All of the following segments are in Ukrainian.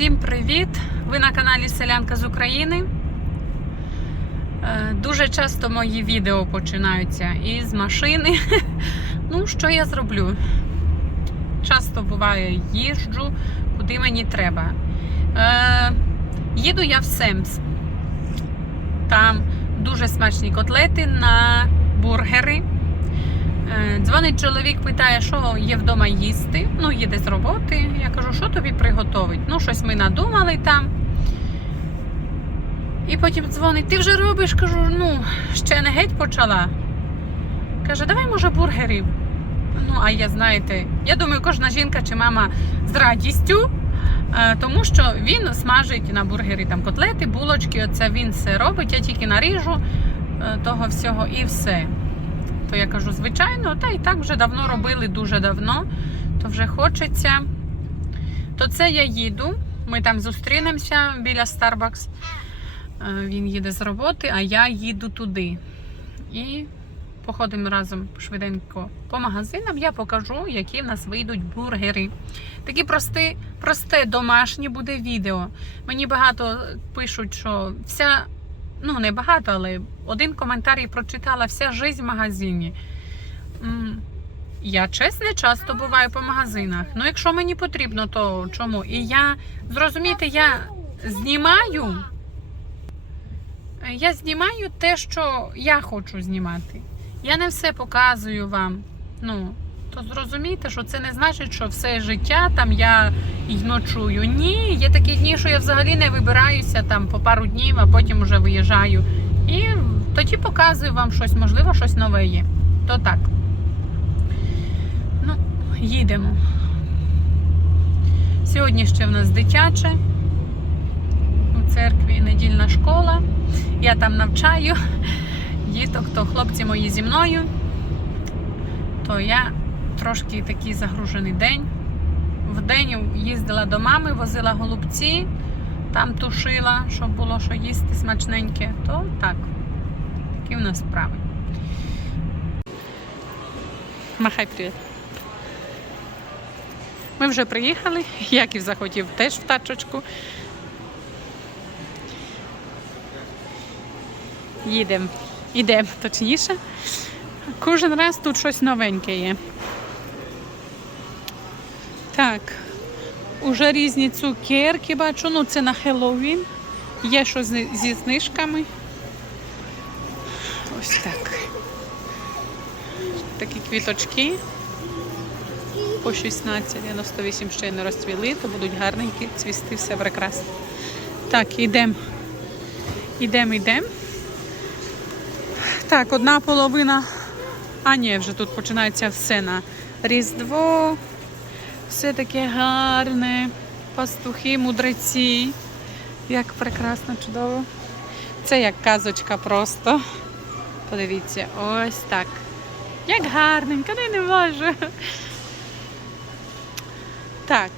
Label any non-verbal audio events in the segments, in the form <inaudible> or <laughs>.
Всім привіт! Ви на каналі Селянка з України. Е, Дуже часто мої відео починаються із машини. <laughs> Ну, що я зроблю? Часто буває, їжджу, куди мені треба. Е, їду я в Семс. Там дуже смачні котлети на бургери. Е, Дзвонить чоловік, питає, що є вдома їсти. Ну, їде з роботи. Я кажу, що тобі приготовить? Ну, щось ми надумали там. І потім дзвонить, ти вже робиш? Кажу, ну, ще не геть почала. Каже, давай, може, бургерів. Ну, а я знаєте, я думаю, кожна жінка чи мама з радістю, е, тому що він смажить на бургері там котлети, булочки, оце він все робить, я тільки наріжу е, того всього і все. То я кажу, звичайно, та і так вже давно робили, дуже давно, то вже хочеться. То це я їду. Ми там зустрінемося біля Starbucks. Е, Він їде з роботи, а я їду туди. І походимо разом швиденько по магазинам. Я покажу, які в нас вийдуть бургери. Такі прості, просте домашнє буде відео. Мені багато пишуть, що вся ну не багато, але один коментар прочитала вся жизнь в магазині. Я чесно часто буваю по магазинах. Ну, якщо мені потрібно, то чому? І я зрозумієте, я знімаю. Я знімаю те, що я хочу знімати. Я не все показую вам. Ну, то зрозумійте, що це не значить, що все життя там я й ночую. Ні, є такі дні, що я взагалі не вибираюся там по пару днів, а потім вже виїжджаю. І тоді показую вам щось, можливо, щось нове є. То так. Ну, їдемо. Сьогодні ще в нас дитяче. У церкві недільна школа. Я там навчаю діток, то хлопці мої зі мною. То я трошки такий загружений день. В день їздила до мами, возила голубці, там тушила, щоб було що їсти смачненьке. То так, такі в нас справи. Махай привіт. Ми вже приїхали, Яків захотів теж в тачочку. Їдемо. Ідемо, точніше. Кожен раз тут щось новеньке є. Так, уже різні цукерки бачу. Ну, це на Хеллоуін. Є зі зі знижками. Ось так. Такі квіточки. По 16,98 ще не розцвіли, то будуть гарненькі, цвісти, все прекрасно. Так, йдемо. Йдемо, йдемо. Так, одна половина. А ні, вже тут починається все на Різдво. Все таке гарне. Пастухи, мудреці. Як прекрасно, чудово. Це як казочка просто. Подивіться, ось так. Як гарненько, ну, я не можу. Так,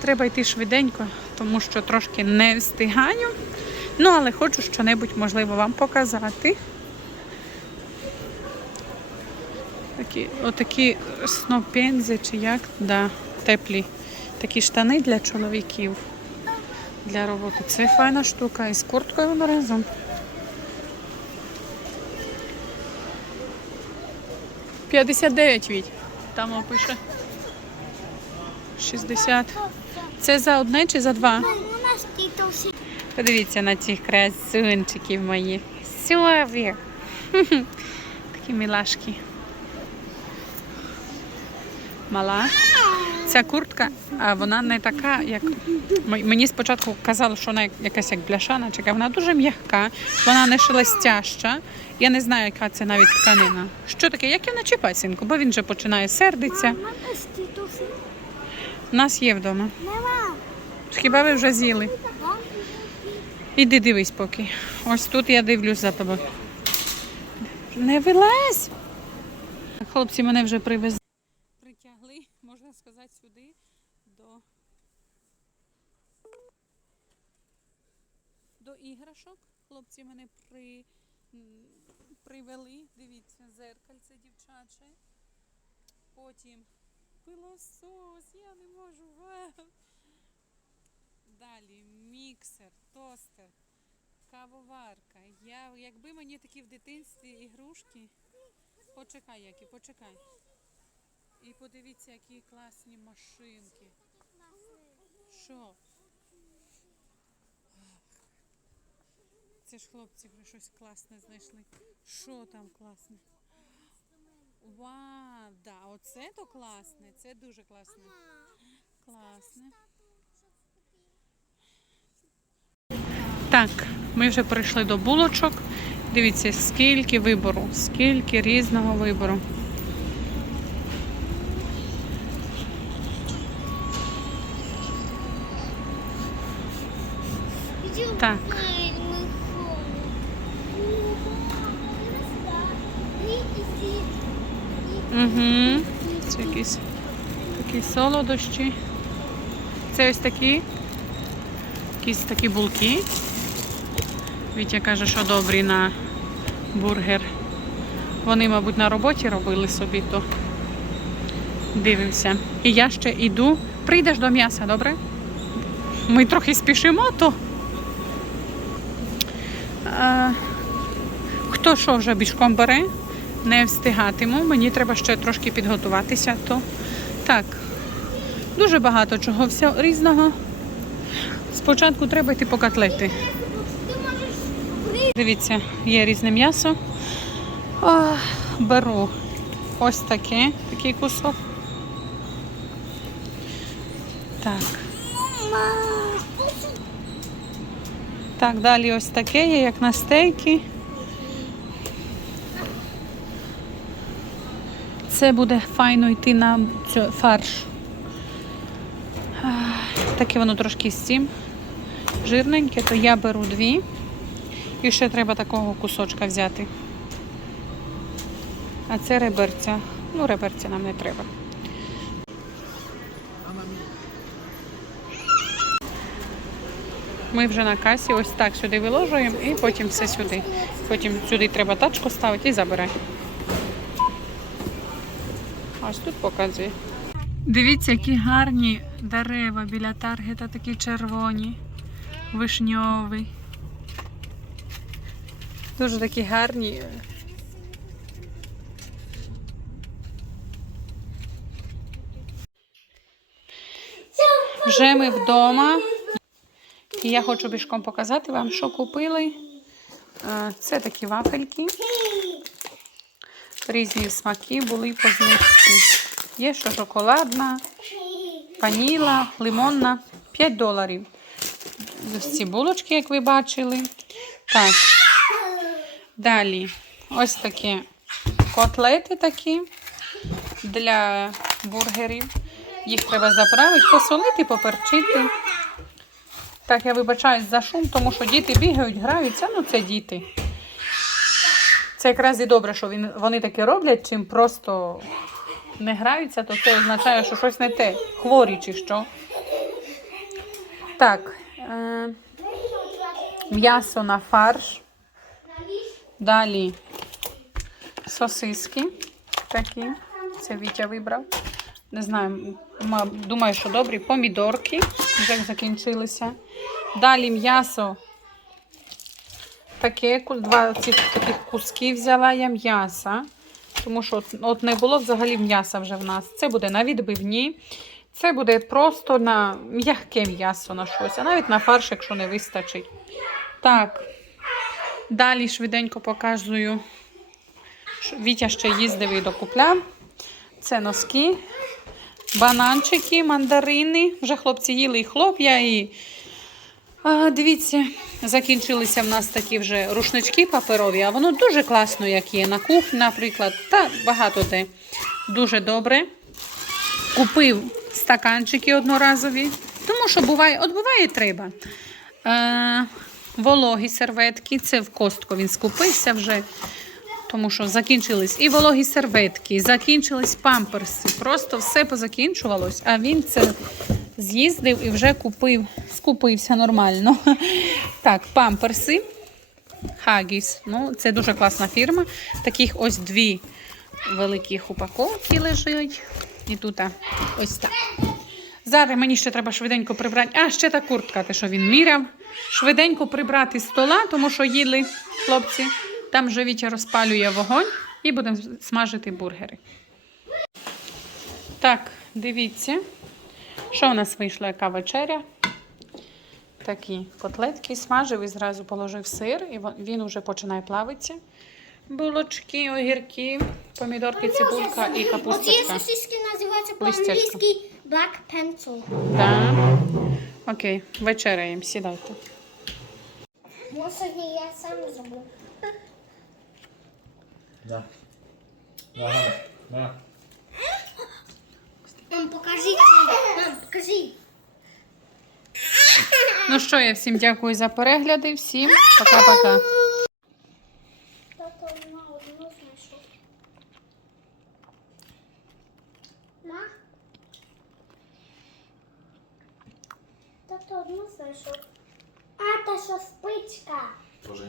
треба йти швиденько, тому що трошки не встигаю. Ну, але хочу що-небудь, можливо, вам показати. Такі, отакі снопензи чи як, да, теплі такі штани для чоловіків для роботи. Це файна штука. І з курткою воно разом. П'ятдесят дев'ять відь. Там опише. 60. Це за одне чи за два? Подивіться на цих красунчиків мої. Сьові. <laughs> Такі мілашки. Мала. Ця куртка, а вона не така, як. Мені спочатку казали, що вона якась як бляшана, чи яка. вона дуже м'яка, вона не шелестяща. Я не знаю, яка це навіть тканина. Що таке? Як я наче пасінку, бо він вже починає сердитися. У нас є вдома. Хіба ви вже з'їли? Іди дивись поки. Ось тут я дивлюсь за тобою. Не вилазь! Хлопці мене вже привезли. Притягли, можна сказати, сюди до, до іграшок. Хлопці мене при, привели. Дивіться, зеркальце дівчаче. Потім пилосос, я не можу. Вау. міксер, тостер, кавоварка. Я, якби мені такі в дитинстві ігрушки. Почекай, які, почекай. І подивіться, які класні машинки. Що? Це ж хлопці щось класне знайшли. Що там класне? Вау, да, оце то класне, це дуже класне. Класне. Так, ми вже прийшли до булочок. Дивіться, скільки вибору, скільки різного вибору. Так. Угу. Це якісь такі солодощі. Це ось такі. Якісь такі булки. Вітя каже, що добрі на бургер. Вони, мабуть, на роботі робили собі, то дивимося. І я ще йду. Прийдеш до м'яса, добре? Ми трохи спішимо, то. Е, хто що вже бішком бере, не встигатиму. Мені треба ще трошки підготуватися, то так. Дуже багато чого всього різного. Спочатку треба йти по котлети. Дивіться, є різне м'ясо. Беру ось таке, такий кусок. Так. Так, далі ось таке є, як на стейки. Це буде файно йти на цю- фарш. Таке воно трошки з цим жирненьке, то я беру дві. І ще треба такого кусочка взяти. А це реберця. Ну, реберця нам не треба. Ми вже на касі ось так сюди виложуємо і потім все сюди. Потім сюди треба тачку ставити і забирати. Ось тут показує. Дивіться, які гарні дерева біля таргета, такі червоні, вишньовий. Дуже такі гарні. Вже ми вдома. І я хочу бішком показати вам, що купили. Е, Це такі вафельки. Різні смаки були по знижці. Є що шоколадна, ваніла, лимонна. 5 доларів. Ось ці булочки, як ви бачили. Так. Далі ось такі котлети такі для бургерів. Їх треба заправити, посолити, поперчити. Так, я вибачаюсь за шум, тому що діти бігають, граються, ну це діти. Це якраз і добре, що він, вони таке роблять, чим просто не граються, то це означає, що щось не те. Хворі чи що. Так, е, м'ясо на фарш. Далі сосиски такі. Це Вітя вибрав. Не знаю, думаю, що добрі. Помідорки вже закінчилися. Далі м'ясо. Таке, два цих таких куски взяла я м'яса. Тому що от, от не було взагалі м'яса вже в нас. Це буде на відбивні. Це буде просто на м'яке м'ясо на щось, а навіть на фарш, якщо не вистачить. Так. Далі швиденько показую. Вітя ще їздив і докупляв. Це носки, бананчики, мандарини. Вже хлопці їли і хлоп'я, і а, дивіться, закінчилися в нас такі вже рушнички паперові, а воно дуже класно, як є на кухні, наприклад, та багато де. Дуже добре. Купив стаканчики одноразові, тому що буває, от буває треба. Е, вологі серветки, це в костку він скупився вже, тому що закінчились і вологі серветки, закінчились памперси. Просто все позакінчувалось, а він це з'їздив і вже купив, скупився нормально. <laughs> Так, памперси. Хагіс. Ну, це дуже класна фірма. Таких ось дві великих упаковки лежать. І тут ось так. Зараз мені ще треба швиденько прибрати. А, ще та куртка, те, що він міряв. Швиденько прибрати з стола, тому що їли хлопці. Там вже Вітя розпалює вогонь і будемо смажити бургери. Так, дивіться, що у нас вийшло, яка вечеря. Такі котлетки смажив і зразу положив сир, і він вже починає плавитися. Булочки, огірки, помідорки, цибулька і Оці капусточка. сосиски називаються по-англійськи Black Pencil. Так. Окей, вечеряємо, сідайте. Ну, сьогодні я сам зроблю. Да. Ага. Да. Мам, покажіть. Мам, покажи. Ну що, я всім дякую за перегляди. Всім пока-пока. Тато одну знайшов. Ма? Тато одну знайшов. А, та що спичка. Служи.